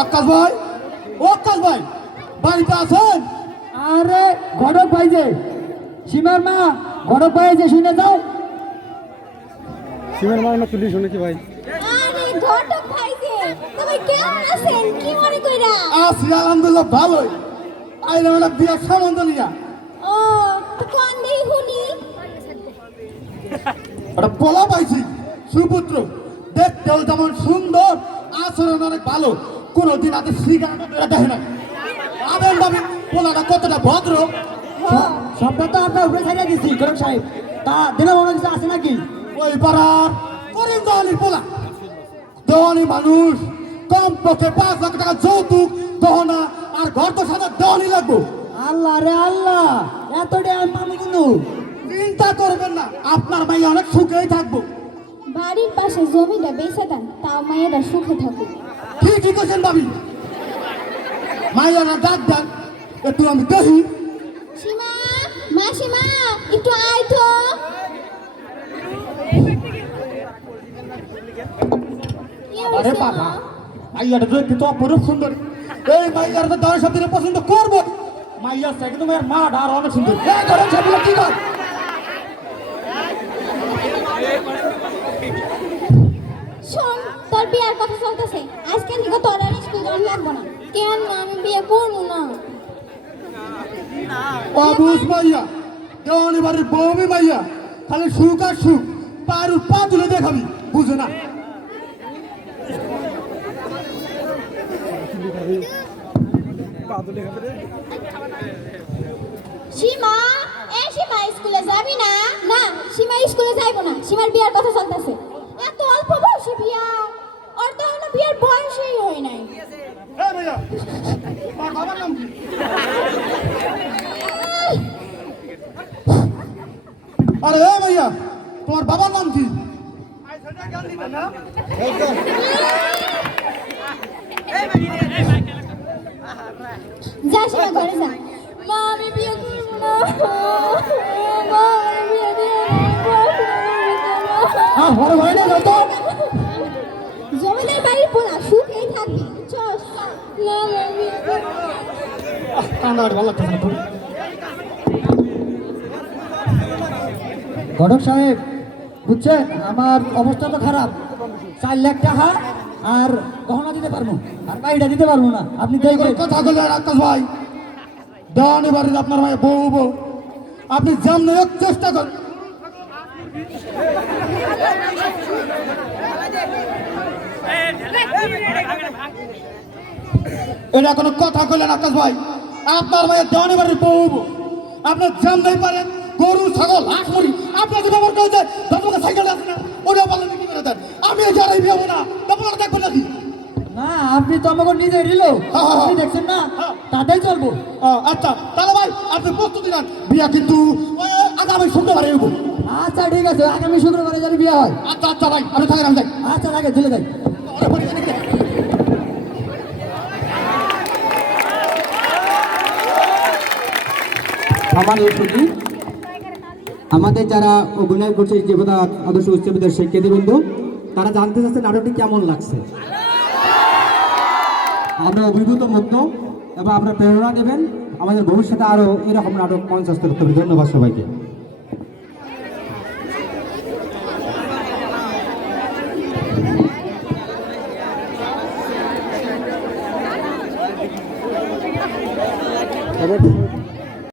আকাশ ভাই, ও আকাশ ভাই, বাড়িতে আছেন? আরে ঘটক ভাই যে সীমার মা, ঘটক ভাই যে শুনে যাও। সীমার মা না তুলি শুনেছি ভাই। আরে ঘটক ভাই যে, তুমি কেমন আছেন? কি মনে কইরা? আছি আলহামদুলিল্লাহ ভালোই। আইলে মানে বিয়ার সম্বন্ধ নিয়া ও কোন দেই হুনি? একটা পোলা পাইছি, সুপুত্র। দেখতেও যেমন সুন্দর, আচরণ অনেক ভালো। কোনোদিন হাতে সিগারেট দেখে না। আবেন ভাবি পোলাটা কতটা ভদ্র। সবটা তো আপনার উপরে ছাড়িয়ে দিচ্ছি ঘটক সাহেব। তা দিনে মনে কিছু আছে নাকি? ওই পাড়ার করিম দেওয়ানি পোলা, দেওয়ানি মানুষ। কম পক্ষে 5 লাখ টাকা যৌতুক, গহনা আর ঘর তো সাদা দেওয়ানি লাগবো। আল্লাহ রে আল্লাহ, এত টাকা পাবো কিন্তু। চিন্তা করবেন না, আপনার মাই অনেক সুখেই থাকবো। বাড়ির পাশে জমিটা বেচে দেন, তাও মায়েরা সুখে থাকুক। ঠিকই করছেন ভাবি। মাইয়ারা ডাক দেন, একটু আমি দেখি। সীমা, মাসিমা, একটু আয় তো। কি আরে হইছে বাবা, মা? মাইয়াটা দেখতে তো অপরূপ সুন্দর। এই মাইয়ার তো দশ দিনে পছন্দ করবো। মাইয়া থেকে তোমার মা আর অনেক সুন্দর। এই ঘরে সবগুলো কি কর? শোন, তোর বিয়ার কথা চলতেছে। আজকে থেকে তোর আর স্কুল যাওয়া লাগবে না। কেন আমি বিয়ে করবো না? অবুজ মাইয়া, দেওয়ানি বাড়ির বউমি মাইয়া, খালি সুখ আর সুখ। পায়ের পা তুলে দেখাবি, বুঝো না? সীমা, এই সীমা স্কুলে যাবি না? না, সীমা স্কুলে যাইবো না। সীমার বিয়ার কথা চলতেছে। এত অল্প বয়সে বিয়া, ওর তো এখনো বিয়ার বয়সই হয় নাই। এই মাইয়া, তোমার বাবার নাম কি? আরে এই মাইয়া, তোমার বাবার নাম কি? যা সীমা ঘরে যা। মা আমি বিয়ে করবো না। মা আমি বিয়ে করবো না। ঘরে ঘরে না যত জমিদার বাড়ির পোলা সুখেই থাকবি। চল। না না, আমি বিয়ে করবো না। কান্না ভালো লাগতেছে না তোর? ঘটক সাহেব, বুঝছেন আমার অবস্থা তো খারাপ। 4 লাখ টাকা আর গহনা দিতে পারবো, আর বাড়িটা দিতে পারবো না। আপনি এই করে কথা বলে আকাশ ভাই, দেওয়ানি বাড়ির আপনার ভাই বউ বউ, আপনি জানলে চেষ্টা করেন। এটা কোনো কথা কইলেন আকাশ ভাই? আপনার ভাইয়ের দেওয়ানি বাড়ির বউ বউ, আপনি জানতেই পারেন গরু ছাগল হাঁস মুড়ি আপনি যে ব্যবহার করে দেন, আপনাকে সাইকেল আছে না ওটা পালন কি করে দেন? আমি যারাই বিয়ে না আপনারা দেখবেন নাকি? না, আপনি তো আমাকে নিজে দিল, আপনি দেখছেন না, তাতেই চলবো। আচ্ছা তাহলে ভাই আপনি প্রস্তুতি নেন, বিয়া কিন্তু আগামী শুক্রবারে হইব। আচ্ছা ঠিক আছে, আগামী শুক্রবারে যদি বিয়ে হয়। আচ্ছা আচ্ছা ভাই, আমি থাকেন, আমি যাই। আচ্ছা থাকে, চলে যাই। সম্মানীয় সুধী, আমাদের যারা অভিনয় করছে জীবনা আদর্শ উচ্চ বিদ্যালয়ের শিক্ষার্থীবৃন্দ, তারা জানতে চাচ্ছে নাটকটি কেমন লাগছে। আমরা অভিভূত মুগ্ধ এবং আপনারা প্রেরণা দেবেন আমাদের ভবিষ্যতে আরও এরকম নাটক মঞ্চস্থ করতে হবে। ধন্যবাদ সবাইকে। এবার